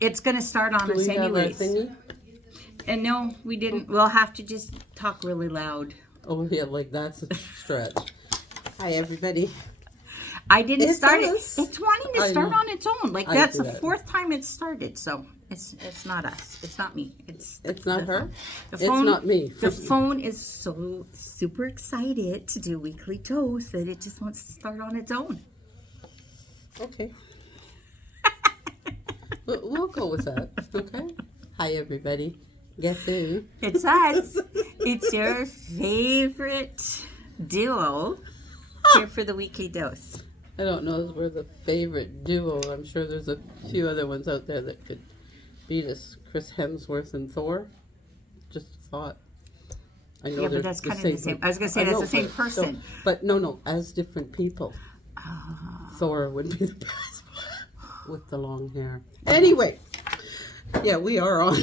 it's going to start on Do us we have our anyways. thingy? And no, we didn't. We'll have to just talk really loud. Oh, yeah, like that's a stretch. Hi, everybody. I didn't It's start us. it. It's wanting to I start know. on its own. Like I that's do the that. fourth time it's started. So it's not us. It's not me. It's Not the her. phone. The It's phone, not me. The phone is so super excited to do weekly toast that it just wants to start on its own. Okay. We'll go with that. Okay. Hi, everybody. Guess who? It's us. It's your favorite duo here for the weekly dose. I don't know if we're the favorite duo. I'm sure there's a few other ones out there that could beat us. Chris Hemsworth and Thor. Just a thought. I know Yeah, they're but that's kind of the same. I was going to say that's the same person. But no, as different people. Thor would be the best with the long hair. Anyway, yeah, we are on.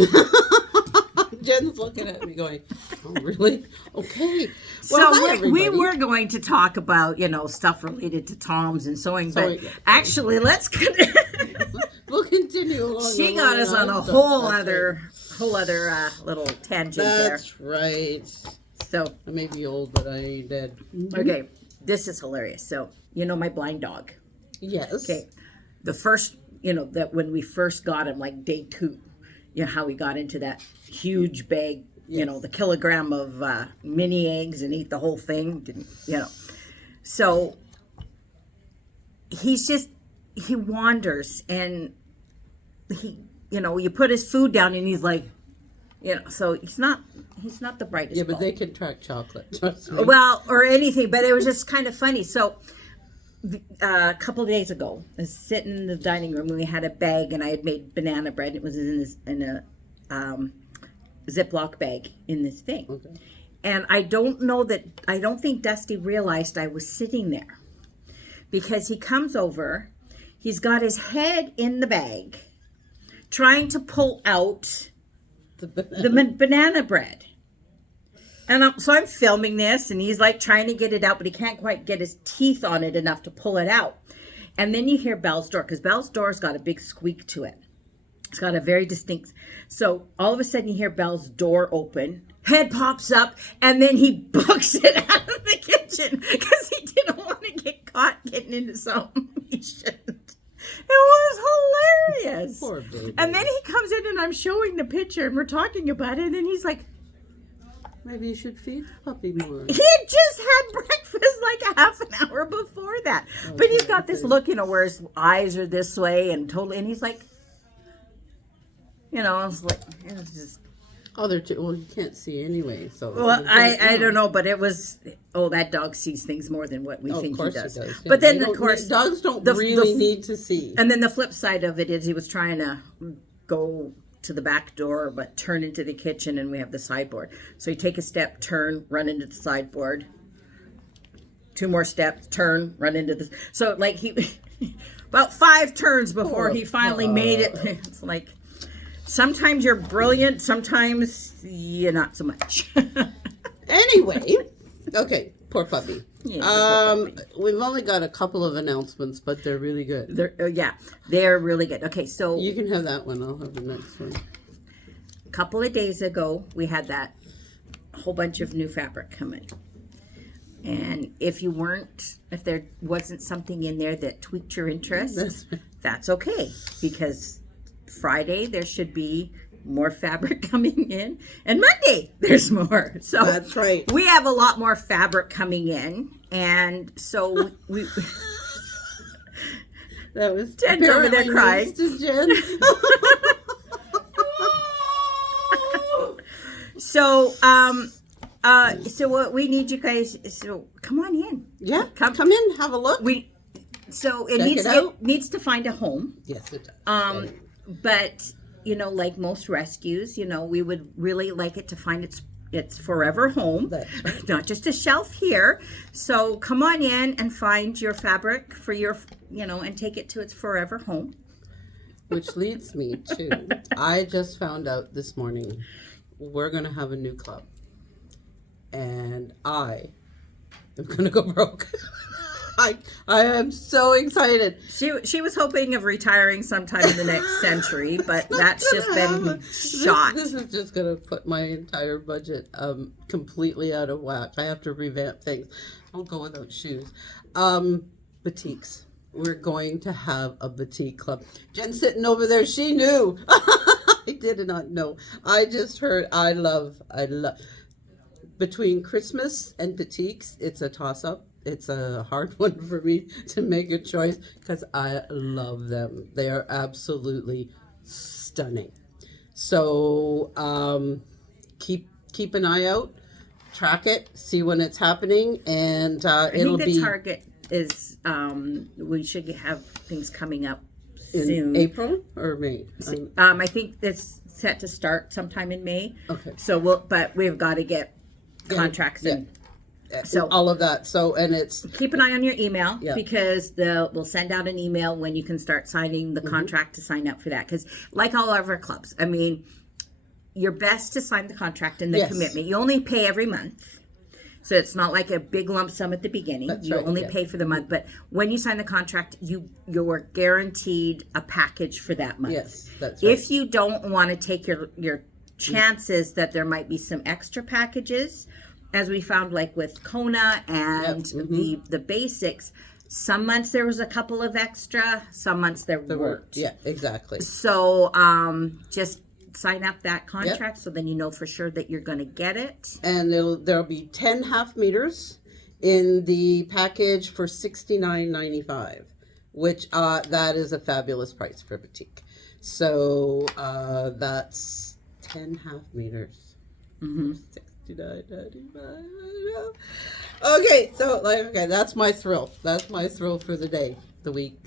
Jen's looking at me going, oh, really? Okay. Well, hi, So we everybody. were going to talk about, stuff related to Tom's and sewing, but Sewing. actually, let's. We'll continue along. She the got line us on a stuff. whole That's other right. little tangent That's right. there. So I may be old, but I ain't dead. okay, this is hilarious. So my blind dog. Yes. Okay, the first that when we first got him, like day 2, how he got into that huge bag, Yes. the kilogram of mini eggs and eat the whole thing, So he wanders and you put his food down and he's like, so he's not the brightest. Yeah, but bulb. they can track chocolate. Trust me. Well, or anything, but it was just kind of funny. So a couple of days ago, I was sitting in the dining room and we had a bag and I had made banana bread. It was in a Ziploc bag in this thing. Okay. And I don't think Dusty realized I was sitting there because he comes over, he's got his head in the bag trying to pull out the banana bread. And so I'm filming this, and he's like trying to get it out, but he can't quite get his teeth on it enough to pull it out. And then you hear Belle's door, because Belle's door's got a big squeak to it. It's got a very distinct. So all of a sudden you hear Belle's door open, head pops up, and then he books it out of the kitchen because he didn't want to get caught getting into something he shouldn't. It was hilarious. Poor baby. And then he comes in and I'm showing the picture and we're talking about it, and then he's like, Maybe you should feed the puppy more. he had just had breakfast like a half an hour before that. But he's got this look, where his eyes are this way and he's like, I was like, it was just. Oh, they're too. Well, you can't see anyway. So. Well, I don't know, but it was. Oh, that dog sees things more than what we think he does. Yeah, But then, they of don't course, dogs don't the- really the- need to see. and then the flip side of it is he was trying to go to the back door, but turn into the kitchen, and we have the sideboard. So you take a step, turn, run into the sideboard. 2 more steps, turn, run into the. So like he, about 5 turns before he finally made it. It's like. Sometimes you're brilliant, sometimes you're not so much. Anyway, okay, poor puppy. Yeah, poor puppy. We've only got a couple of announcements, but they're really good. They're really good. Okay, so You can have that one. I'll have the next one. a couple of days ago, we had that whole bunch of new fabric coming. And if there wasn't something in there that tweaked your interest, that's okay, because Friday there should be more fabric coming in, and Monday there's more. So That's right. We have a lot more fabric coming in, and so we That was Jen's over there apparently crying. news to Jen. so so what we need you guys. So come on in. Yeah, come in, have a look. It Check needs to find a home. Yes, it does. But like most rescues, we would really like it to find its forever home. That's right. Not just a shelf here. So come on in and find your fabric for your and take it to its forever home. Which leads me to, I just found out this morning, we're going to have a new club. And I am going to go broke. I am so excited. She was hoping of retiring sometime in the next century, but that's just been shot. This is just going to put my entire budget completely out of whack. I have to revamp things. I'll go without shoes. Boutiques. We're going to have a boutique club. Jen sitting over there, she knew. I did not know. I just heard. I love. Between Christmas and boutiques, it's a toss-up. It's a hard one for me to make a choice because I love them. They are absolutely stunning. So keep an eye out, track it, see when it's happening, and it'll be. I think the target is we should have things coming up in soon. April or May. I think it's set to start sometime in May. Okay. So but we've got to get contracts in. So all of that. So and it's keep an eye on your email because we'll send out an email when you can start signing the contract to sign up for that. Because like all of our clubs, I mean, you're best to sign the contract and the commitment. You only pay every month. So it's not like a big lump sum at the beginning. You only pay for the month. But when you sign the contract, you're guaranteed a package for that month. Yes, that's right. If you don't want to take your chances that there might be some extra packages, as we found like with Kona and the basics, some months there was a couple of extra, some months there weren't. Yeah, exactly. So just sign up that contract so then you know for sure that you're going to get it. And there'll be 10 half meters in the package for $69.95, which that is a fabulous price for a boutique. So that's 10 half meters. $69.95. Okay, so that's my thrill. That's my thrill for the day, the week.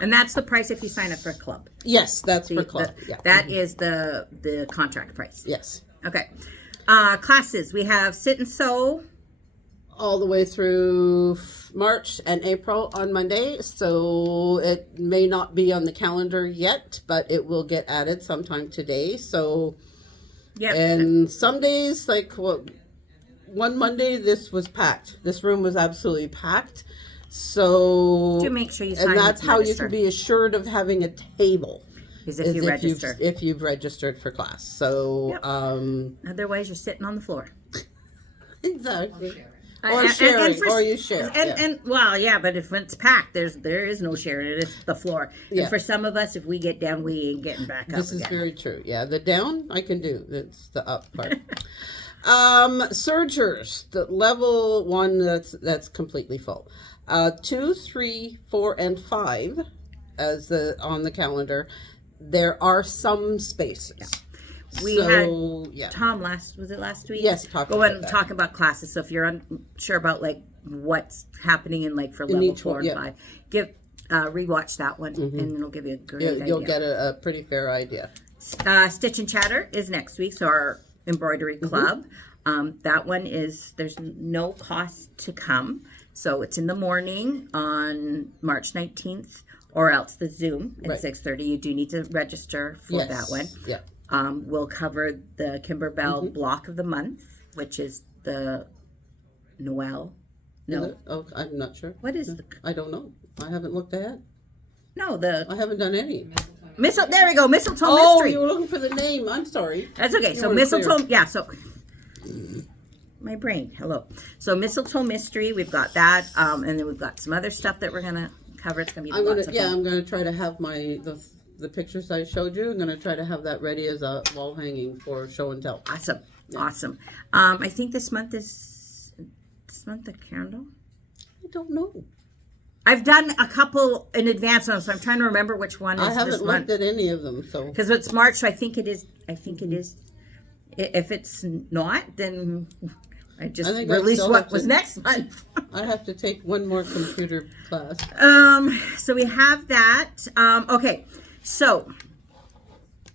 And that's the price if you sign up for a club. Yes, that's for club. That is the contract price. Yes. Okay. Classes. We have sit and sew. All the way through March and April on Monday. So it may not be on the calendar yet, but it will get added sometime today. So, and some days, one Monday, this was packed. This room was absolutely packed. So to make sure you sign and that's how you can be assured of having a table. Is if you register. If you've registered for class. So otherwise you're sitting on the floor. Exactly. Or sharing, or you share. And but if it's packed, there is no sharing. It's the floor. And for some of us, if we get down, we ain't getting back up. This is very true. Yeah, the down I can do. It's the up part. Surgers, the level 1 that's completely full. 2, 3, 4, and 5 as on the calendar. There are some spaces. Yeah. We had Tom last week? Yes, talk about classes. So if you're unsure about what's happening in for level 4 and 5, rewatch that one and it'll give you a great idea. You'll get a pretty fair idea. Stitch and Chatter is next week, so our embroidery club. That one there's no cost to come. So it's in the morning on March 19th, or else the Zoom at 6:30. You do need to register for that one. Yeah. We'll cover the Kimberbell block of the month, which is the Noel. No. I'm not sure. What is I don't know. I haven't looked ahead. No, I haven't done any. There we go. Mistletoe Mystery. Oh, you were looking for the name. I'm sorry. That's okay. So Mistletoe, so my brain. Hello. So Mistletoe Mystery, we've got that, and then we've got some other stuff that we're gonna cover. It's gonna be lots of fun. I'm gonna try to have the pictures I showed you. I'm gonna try to have that ready as a wall hanging for show and tell. Awesome. Yeah. Awesome. I think this month the candle. I don't know. I've done a couple in advance, so I'm trying to remember which one is this month. I haven't looked at any of them, so because it's March, so I think it is. If it's not, then I just released what was next month. I have to take one more computer class. So we have that. Okay, so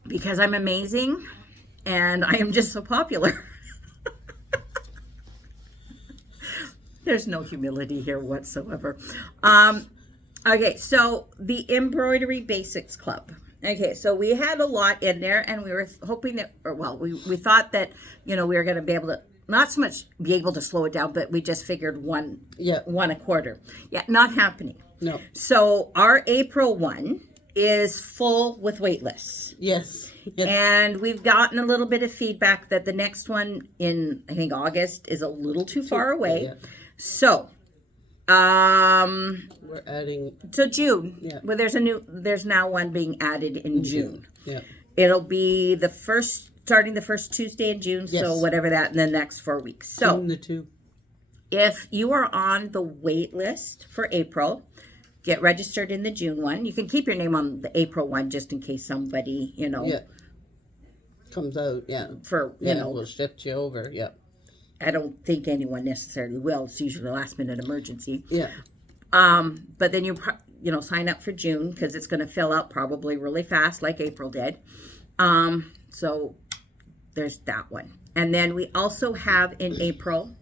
because I'm amazing and I am just so popular. There's no humility here whatsoever. Okay, so the Embroidery Basics Club. Okay, so we had a lot in there, and we were hoping that, we thought that, we were going to be able to not so much be able to slow it down, but we just figured one a quarter. Yeah, not happening. No. So our April one is full with wait lists. Yes. And we've gotten a little bit of feedback that the next one in, I think, August is a little too far away. Yeah. So, we're adding. So June. Yeah. Well, there's now one being added in June. Yeah. It'll be starting the first Tuesday in June. Yes. So whatever that, in the next 4 weeks. So the 2. if you are on the wait list for April, get registered in the June one. You can keep your name on the April one just in case somebody, comes out. Yeah. We'll shift you over. Yeah. I don't think anyone necessarily will. It's usually a last minute emergency. Yeah. But then you sign up for June because it's going to fill out probably really fast like April did. So there's that one. And then we also have in April,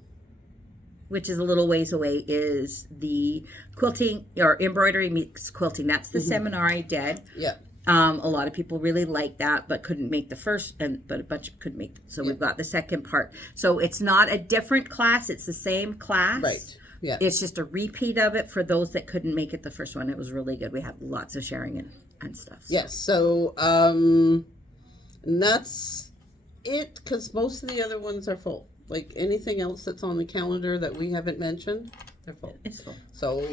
which is a little ways away, is the quilting or embroidery meets quilting. That's the seminar I did. Yeah. A lot of people really liked that, but couldn't make the first, but a bunch couldn't make it. So we've got the second part. So it's not a different class; it's the same class. Right. Yeah. It's just a repeat of it for those that couldn't make it the first one. It was really good. We had lots of sharing and stuff. So. Yes. So and that's it, because most of the other ones are full. Like anything else that's on the calendar that we haven't mentioned, they're full. It's full. So,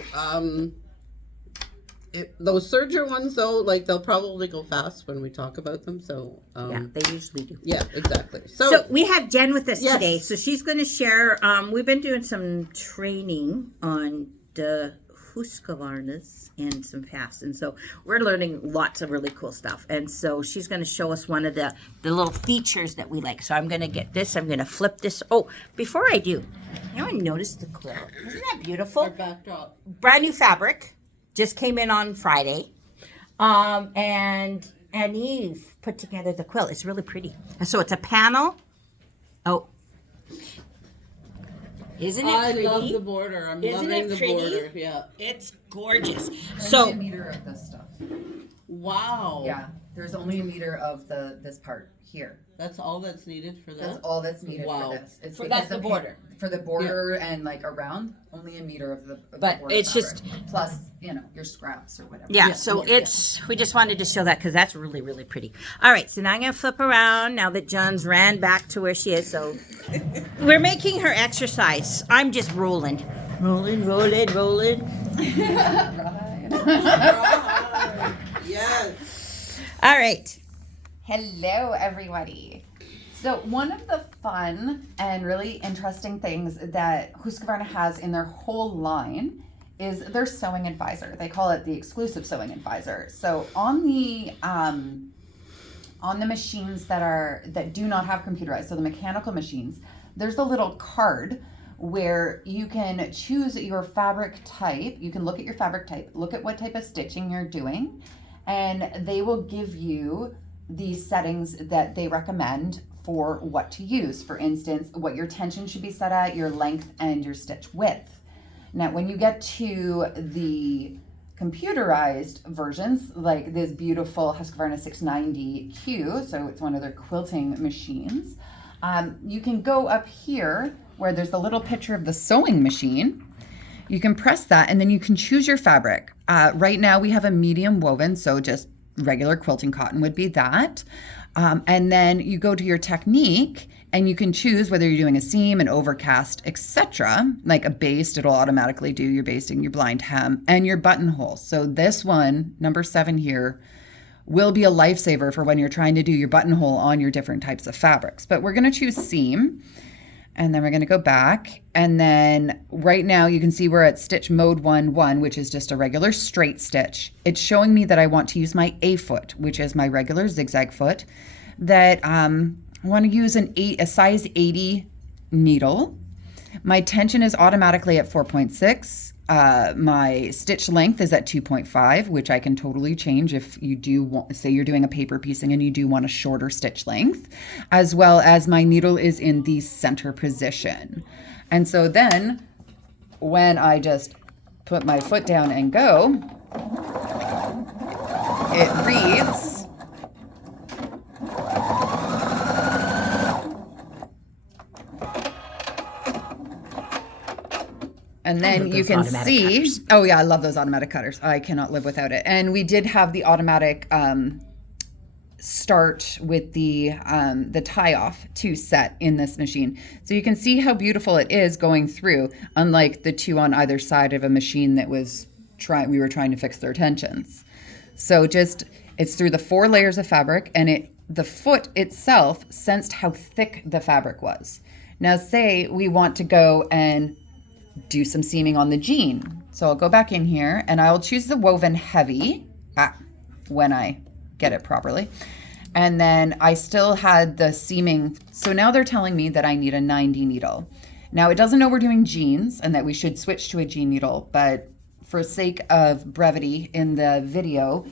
those Serger ones though, like they'll probably go fast when we talk about them. So, Yeah, they usually do. yeah, exactly. So we have Jen with us Yes. today. So she's going to share. We've been doing some training on the Husqvarnas and some fasts, and so we're learning lots of really cool stuff. And so she's going to show us one of the little features that we like. So I'm going to get this. I'm going to flip this. Oh, before I do, anyone notice the quilt? Isn't that beautiful? our backdrop. Brand new fabric. Just came in on Friday. And Eve put together the quilt. It's really pretty. So it's a panel. Oh. Isn't it pretty? I love the border. I'm Isn't loving it the pretty? border. Yeah. It's gorgeous. Only So a meter of this stuff. Wow. Yeah, there's only a meter of this part here. That's all that's needed for that. That's all that's needed Wow. for this. It's For because that's the border. For the border and like around, only a meter of the. But border it's fabric. just- plus your scraps or whatever. yeah, so we just wanted to show that because that's really, really pretty. All right, so now I'm going to flip around now that John's ran back to where she is. So we're making her exercise. I'm just rolling. Rolling. Yes. All right. Hello, everybody. So one of the fun and really interesting things that Husqvarna has in their whole line is their sewing advisor. They call it the exclusive sewing advisor. So on the machines that do not have computerized, so the mechanical machines, there's a little card where you can choose your fabric type. You can look at your fabric type, look at what type of stitching you're doing, and they will give you the settings that they recommend for what to use. For instance, what your tension should be set at, your length, and your stitch width. Now, when you get to the computerized versions, like this beautiful Husqvarna 690Q, so it's one of their quilting machines, you can go up here where there's a little picture of the sewing machine. You can press that and then you can choose your fabric. Right now we have a medium woven, so just regular quilting cotton would be that. And then you go to your technique and you can choose whether you're doing a seam, an overcast, etc. Like a baste, it'll automatically do your basting, your blind hem, and your buttonhole. So this one, number 7 here, will be a lifesaver for when you're trying to do your buttonhole on your different types of fabrics. But we're going to choose seam. And then we're going to go back. And then right now you can see we're at stitch mode 1, which is just a regular straight stitch. It's showing me that I want to use my A foot, which is my regular zigzag foot, that I want to use a size 80 needle. My tension is automatically at 4.6. My stitch length is at 2.5, which I can totally change if you do want, say you're doing a paper piecing and you do want a shorter stitch length, as well as my needle is in the center position. And so then when I just put my foot down and go, it reads And then you those can automatic see, cutters. oh yeah, I love those automatic cutters. I cannot live without it. And we did have the automatic start with the tie off to set in this machine. So you can see how beautiful it is going through, unlike the two on either side of a machine that we were trying to fix their tensions. So it's through the 4 layers of fabric, and the foot itself sensed how thick the fabric was. Now say we want to go and do some seaming on the jean. So I'll go back in here and I'll choose the woven heavy when I get it properly. And then I still had the seaming. So now they're telling me that I need a 90 needle. Now it doesn't know we're doing jeans and that we should switch to a jean needle, but for sake of brevity in the video,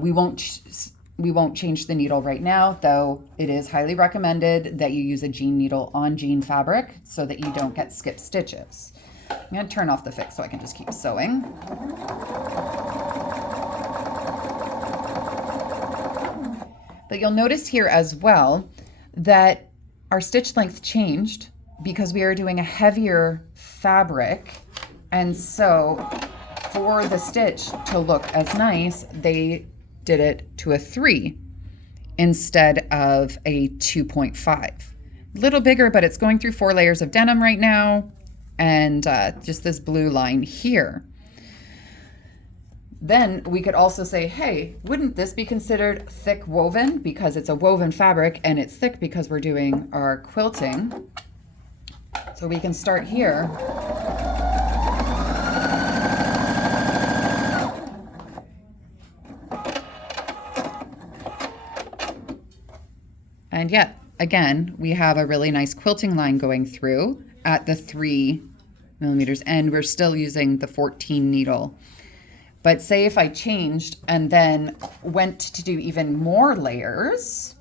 we won't change the needle right now, though it is highly recommended that you use a jean needle on jean fabric so that you don't get skip stitches. I'm going to turn off the fix so I can just keep sewing. But you'll notice here as well that our stitch length changed because we are doing a heavier fabric. And so for the stitch to look as nice, they did it to a 3 instead of a 2.5. A little bigger, but it's going through 4 layers of denim right now, and just this blue line here. Then we could also say, hey, wouldn't this be considered thick woven because it's a woven fabric and it's thick because we're doing our quilting? So we can start here. And yet, again, we have a really nice quilting line going through at the 3 millimeters, and we're still using the 14 needle. But say if I changed and then went to do even more layers,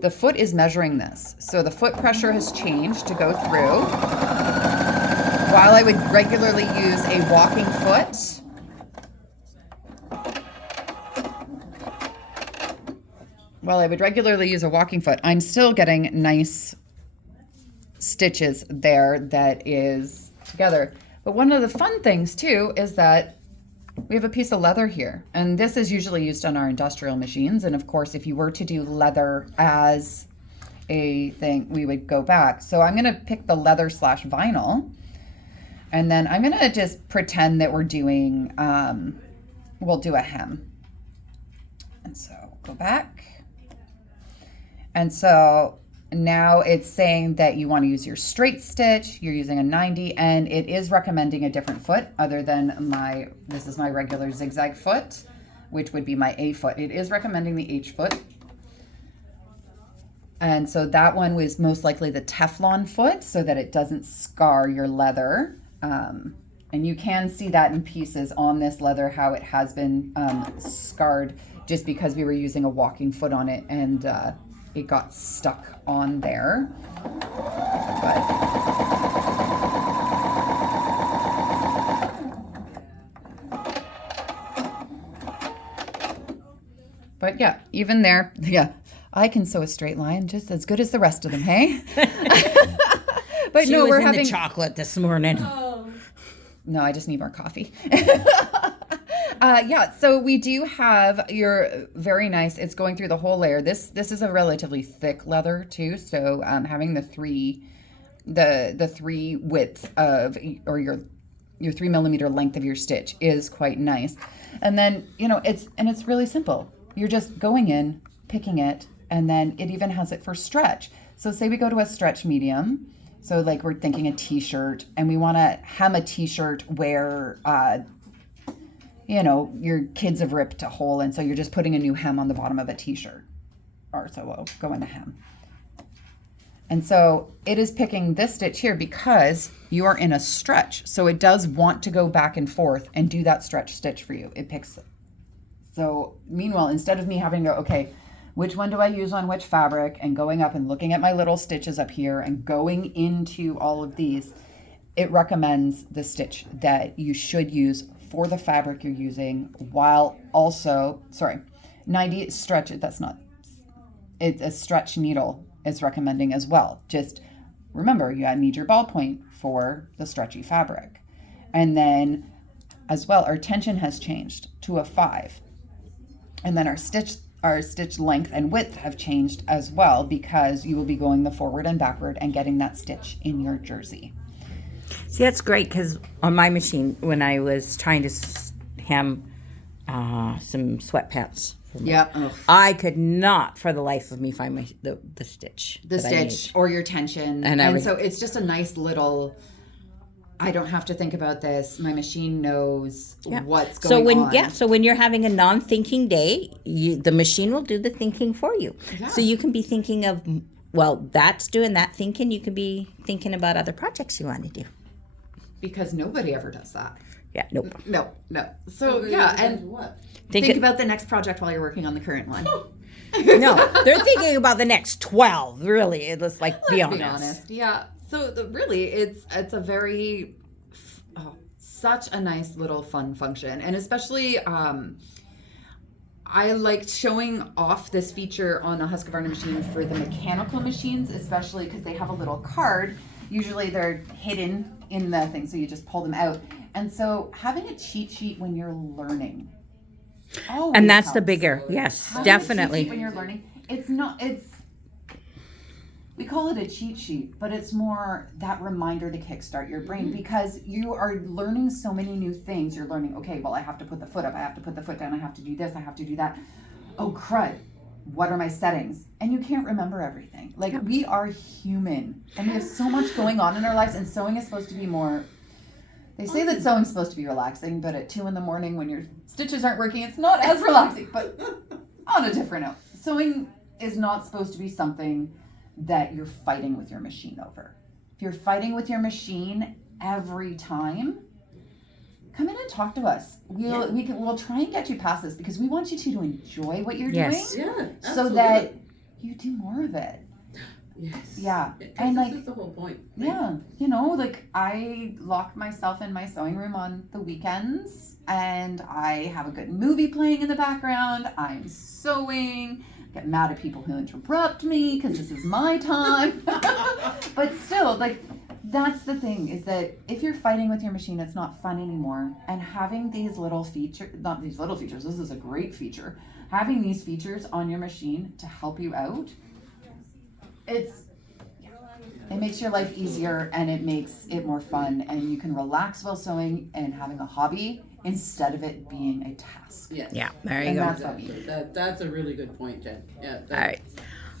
the foot is measuring this. So the foot pressure has changed to go through. While I would regularly use a walking foot, I'm still getting nice stitches there that is together. But one of the fun things too is that we have a piece of leather here, and this is usually used on our industrial machines. And of course, if you were to do leather as a thing, we would go back. So I'm going to pick the leather / vinyl, and then I'm going to just pretend that we're doing, we'll do a hem. And so go back. And so now it's saying that you want to use your straight stitch, you're using a 90, and it is recommending a different foot other than this is my regular zigzag foot, which would be my A foot. It is recommending the H foot. And so that one was most likely the Teflon foot so that it doesn't scar your leather. And you can see that in pieces on this leather, how it has been scarred just because we were using a walking foot on it, and it got stuck on there. But yeah, even there, yeah, I can sew a straight line just as good as the rest of them, hey? But She no, was we're in having the chocolate this morning. No, I just need more coffee. Yeah, so we do have your very nice, it's going through the whole layer. This is a relatively thick leather too, so having the 3 width of, or your 3 millimeter length of your stitch is quite nice. And then, it's really simple. You're just going in, picking it, and then it even has it for stretch. So say we go to a stretch medium, so like we're thinking a t-shirt, and we want to hem a t-shirt where your kids have ripped a hole, and so you're just putting a new hem on the bottom of a t-shirt. Or so we'll go in the hem. And so it is picking this stitch here because you are in a stretch. So it does want to go back and forth and do that stretch stitch for you. It picks it. So meanwhile, instead of me having to go, okay, which one do I use on which fabric, and going up and looking at my little stitches up here and going into all of these, it recommends the stitch that you should use for the fabric you're using, while also, 90 stretch, it's a stretch needle is recommending as well. Just remember, you need your ballpoint for the stretchy fabric. And then as well, our tension has changed to a 5. And then our stitch length and width have changed as well, because you will be going the forward and backward and getting that stitch in your jersey. See, that's great, because on my machine, when I was trying to hem some sweatpants, Yep. I could not for the life of me find the stitch. The that I stitch need. or your tension. And So it's just a nice little, I don't have to think about this. My machine knows what's going on. So when you're having a non-thinking day, the machine will do the thinking for you. Yeah. So you can be thinking of, well, that's doing that thinking. You can be thinking about other projects you want to do. Because nobody ever does that. Yeah, nope. No. So and what? think about the next project while you're working on the current one. No, they're thinking about the next 12, really. Let's be honest. Yeah. So really, it's a very, such a nice little fun function. And especially, I liked showing off this feature on a Husqvarna machine for the mechanical machines, especially because they have a little card. Usually they're hidden in the thing, so you just pull them out. And so having a cheat sheet when you're learning. And that's the bigger, yes, Having a cheat definitely. sheet when you're learning, we call it a cheat sheet, but it's more that reminder to kickstart your brain, because you are learning so many new things. You're learning, okay, well, I have to put the foot up, I have to put the foot down, I have to do this, I have to do that. Oh, crud. What are my settings? And you can't remember everything. Like, we are human, and we have so much going on in our lives, and sewing is supposed to be more, they say that sewing's supposed to be relaxing, but at 2 a.m. when your stitches aren't working, it's not as relaxing. But on a different note, sewing is not supposed to be something that you're fighting with your machine over. If you're fighting with your machine every time, come in and talk to us. We'll try and get you past this, because we want you to enjoy what you're doing, Yeah. so that you do more of it. Yes. Yeah. And like, that's the whole point. yeah, I lock myself in my sewing room on the weekends, and I have a good movie playing in the background. I'm sewing. Get mad at people who interrupt me, because this is my time. But still, that's the thing, is that if you're fighting with your machine, it's not fun anymore. And having these little features, not these little features, this is a great feature. Having these features on your machine to help you out, it makes your life easier, and it makes it more fun, and you can relax while sewing and having a hobby instead of it being a task. Yes. Yeah, there you And go. that's what we do. That's a really good point, Jen. Yeah. All right.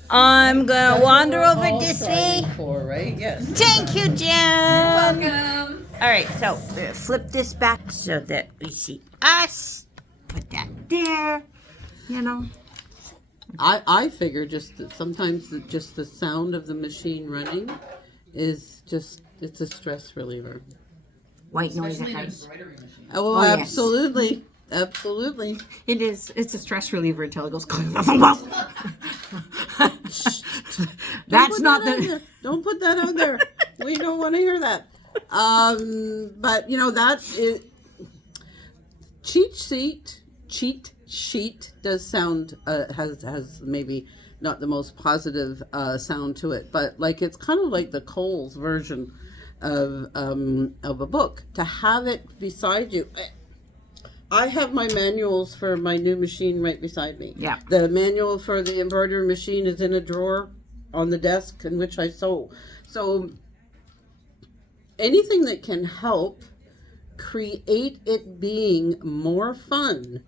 I'm going to wander over this way. For, right? Yes. Thank you, Jen. Welcome. All right, so flip this back so that we see us. Put that there, I figure just that sometimes just the sound of the machine running is it's a stress reliever. White noise at Especially an house. embroidery machine. Oh, yes. absolutely. Absolutely. It is. It's a stress reliever until it goes. That's not the. Don't put that on there. We don't want to hear that. But that is cheat sheet does sound has maybe not the most positive sound to it, but it's kind of like the Coles version of a book. To have it beside you. I have my manuals for my new machine right beside me. Yeah. The manual for the embroidery machine is in a drawer on the desk in which I sew. So anything that can help create it being more fun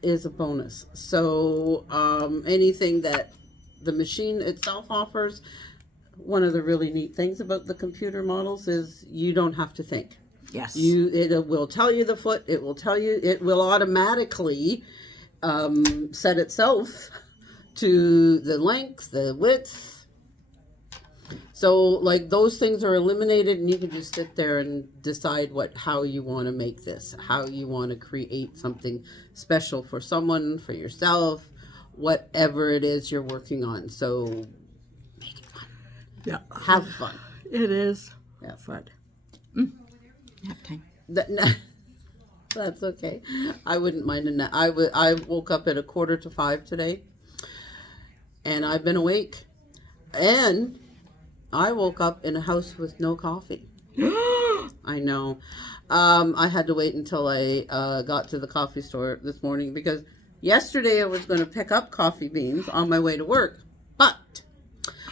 is a bonus. So anything that the machine itself offers, one of the really neat things about the computer models is you don't have to think. Yes. It will tell you the foot. It will automatically set itself to the length, the width. So those things are eliminated, and you can just sit there and decide how you want to make this, how you want to create something special for someone, for yourself, whatever it is you're working on. So make it fun. Yeah. Have fun. It is. Yeah. Fun. Nap time. That's okay. I wouldn't mind a nap. I woke up at 4:45 today, and I've been awake. And I woke up in a house with no coffee. I know. I had to wait until I got to the coffee store this morning because yesterday I was going to pick up coffee beans on my way to work. But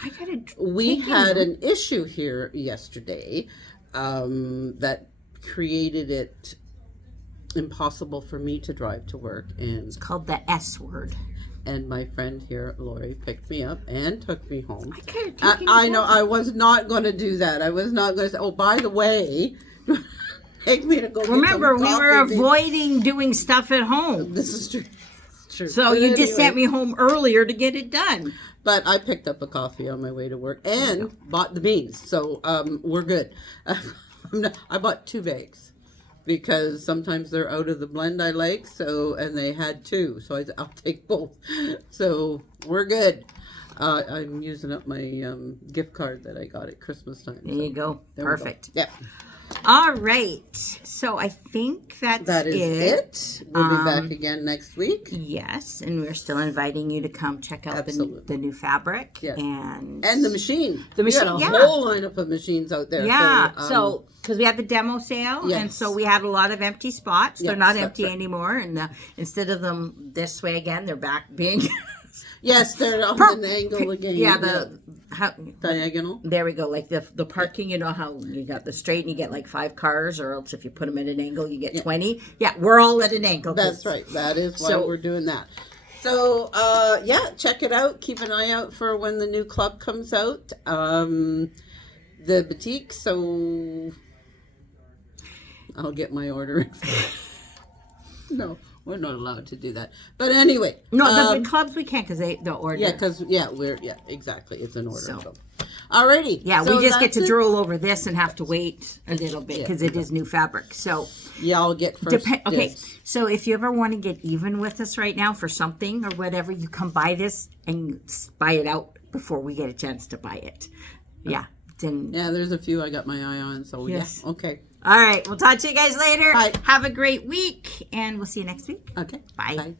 I gotta. we take had them. an issue here yesterday that created it impossible for me to drive to work. And It's called the S word. my friend here, Lori, picked me up and took me home. I could have taken I you know down. I was not going to do that. I was not going to say, oh, by the way, take me to go get Remember, some we were coffee beans. avoiding doing stuff at home. This is true. It's true. So But you just anyway, sent me home earlier to get it done. But I picked up a coffee on my way to work and bought the beans. So we're good. I bought 2 bags because sometimes they're out of the blend I like. So, and they had 2. So I'll take both. So we're good. I'm using up my gift card that I got at Christmas time. There you go. There we go. Perfect. Yeah. All right. So I think That is it. We'll be back again next week. Yes, and we're still inviting you to come check out Absolutely. the new fabric Yeah. and And the machine. The We got machine, a yeah. whole lineup of machines out there. yeah. So, So because we had the demo sale, and Yes. so we had a lot of empty spots. They're Yes, not that's empty right. anymore, and instead of them this way again, they're back being yes, they're on an angle again. yeah how, diagonal. there we go, like the parking. You know how you got the straight and you get like 5 cars, or else if you put them at an angle you get 20. Yeah, we're all at an angle. 'cause- That's right. That is why So- we're doing that. So yeah, check it out. Keep an eye out for when the new club comes out. The boutique. So I'll get my order. No, we're not allowed to do that. But anyway, No, the clubs we can't because the order. yeah, because exactly. It's an order. So- So. Alrighty. Yeah, so we just get to that's it. drool over this and have to wait a little bit because it is new fabric. So, Yeah, I'll get first. okay. dibs. So if you ever want to get even with us right now for something or whatever, you come buy this and you buy it out before we get a chance to buy it. Yeah. Then, Yeah, there's a few I got my eye on. So Yes. yeah, okay. all right. We'll talk to you guys later. Bye. Have a great week, and we'll see you next week. Okay. Bye. Bye.